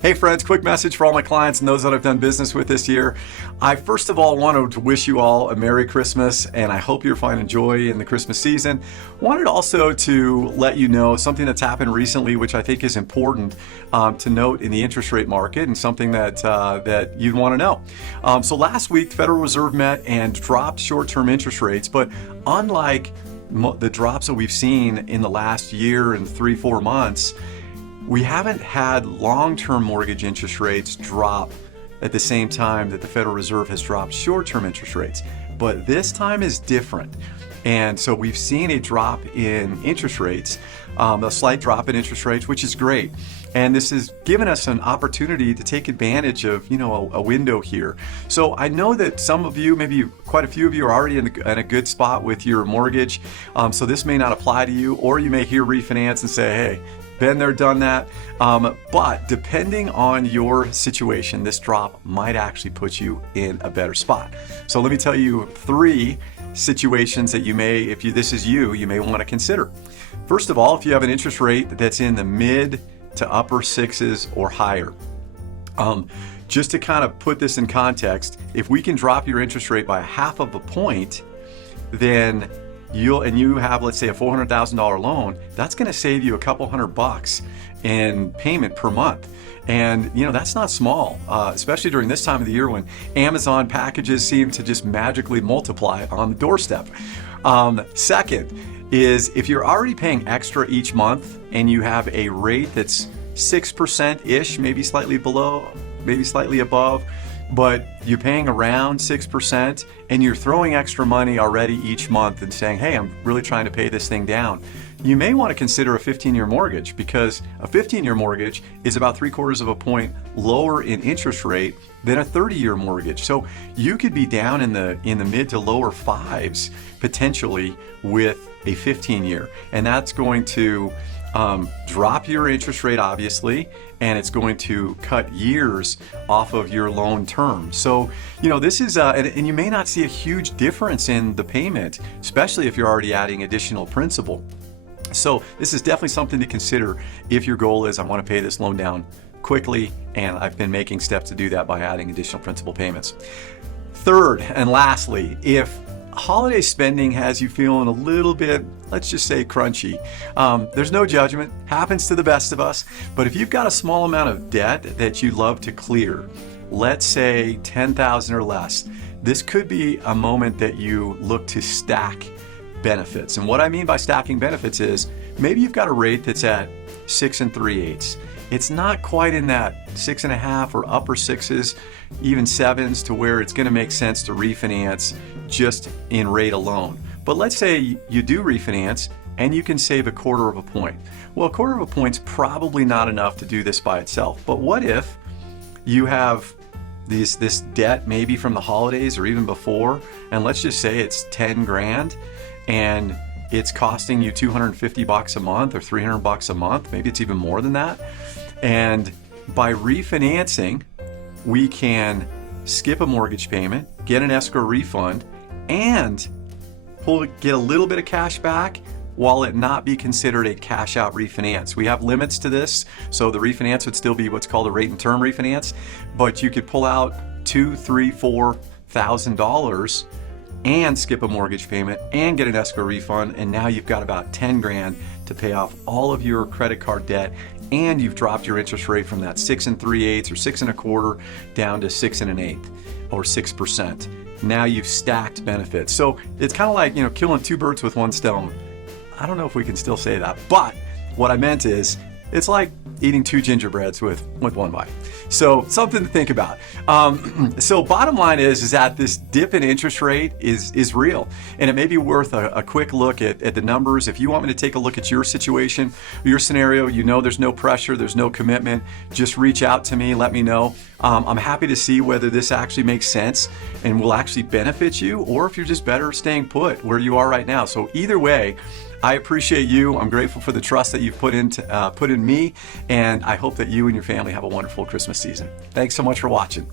Hey friends, quick message for all my clients and those that I've done business with this year. I first of all wanted to wish you all a Merry Christmas, and I hope you're finding joy in the Christmas season. Wanted also to let you know something that's happened recently, which I think is important to note in the interest rate market, and something that you'd want to know. So last week, the Federal Reserve met and dropped short-term interest rates, but unlike the drops that we've seen in the last year and 3-4 months, we haven't had long-term mortgage interest rates drop at the same time that the Federal Reserve has dropped short-term interest rates. But this time is different. And so we've seen a drop in interest rates, a slight drop in interest rates, which is great. And this has given us an opportunity to take advantage of, a window here. So I know that some of you, maybe quite a few of you, are already in a good spot with your mortgage. So this may not apply to you, or you may hear refinance and say, hey, been there, done that. But depending on your situation, this drop might actually put you in a better spot. So let me tell you 3 situations that you may, this is you may want to consider. First of all, if you have an interest rate that's in the mid to upper 6s or higher. Just to kind of put this in context, if we can drop your interest rate by 1/2 a point, then you have, let's say, a $400,000 loan, that's going to save you a couple $100 in payment per month. And that's not small, especially during this time of the year when Amazon packages seem to just magically multiply on the doorstep. Second is, if you're already paying extra each month and you have a rate that's 6%-ish, maybe slightly below, maybe slightly above, but you're paying around 6% and you're throwing extra money already each month and saying, hey, I'm really trying to pay this thing down, you may want to consider a 15-year mortgage, because a 15-year mortgage is about 3/4 of a point lower in interest rate than a 30-year mortgage. So you could be down in the mid to lower 5s potentially with a 15-year, and that's going to drop your interest rate, obviously, and it's going to cut years off of your loan term. So, this is, and you may not see a huge difference in the payment, especially if you're already adding additional principal. So this is definitely something to consider if your goal is, I want to pay this loan down quickly, and I've been making steps to do that by adding additional principal payments. Third and lastly, if holiday spending has you feeling a little bit, let's just say, crunchy. There's no judgment, happens to the best of us, but if you've got a small amount of debt that you'd love to clear, let's say $10,000 or less, this could be a moment that you look to stack benefits. And what I mean by stacking benefits is, maybe you've got a rate that's at 6 3/8. It's not quite in that 6.5 or upper 6s, even 7s, to where it's going to make sense to refinance just in rate alone. But let's say you do refinance and you can save 1/4 of a point. Well, 1/4 of a point's probably not enough to do this by itself. But what if you have this debt maybe from the holidays or even before, and let's just say it's 10 grand, and it's costing you $250 a month or $300 a month, maybe it's even more than that. And by refinancing, we can skip a mortgage payment, get an escrow refund, and get a little bit of cash back while it not be considered a cash out refinance. We have limits to this, so the refinance would still be what's called a rate and term refinance, but you could pull out $2,000, $3,000, $4,000 and skip a mortgage payment and get an escrow refund, and now you've got about 10 grand to pay off all of your credit card debt, and you've dropped your interest rate from that 6 3/8 or 6 1/4 down to 6 1/8 or 6%. Now you've stacked benefits. So it's kind of like, killing 2 birds with 1 stone. I don't know if we can still say that, but what I meant is, it's like eating 2 gingerbreads with 1 bite. So something to think about. So bottom line is that this dip in interest rate is real, and it may be worth a quick look at the numbers. If you want me to take a look at your situation, your scenario, there's no pressure, there's no commitment, just reach out to me, let me know. I'm happy to see whether this actually makes sense and will actually benefit you, or if you're just better staying put where you are right now. So either way, I appreciate you. I'm grateful for the trust that you've put in me, and I hope that you and your family have a wonderful Christmas season. Thanks so much for watching.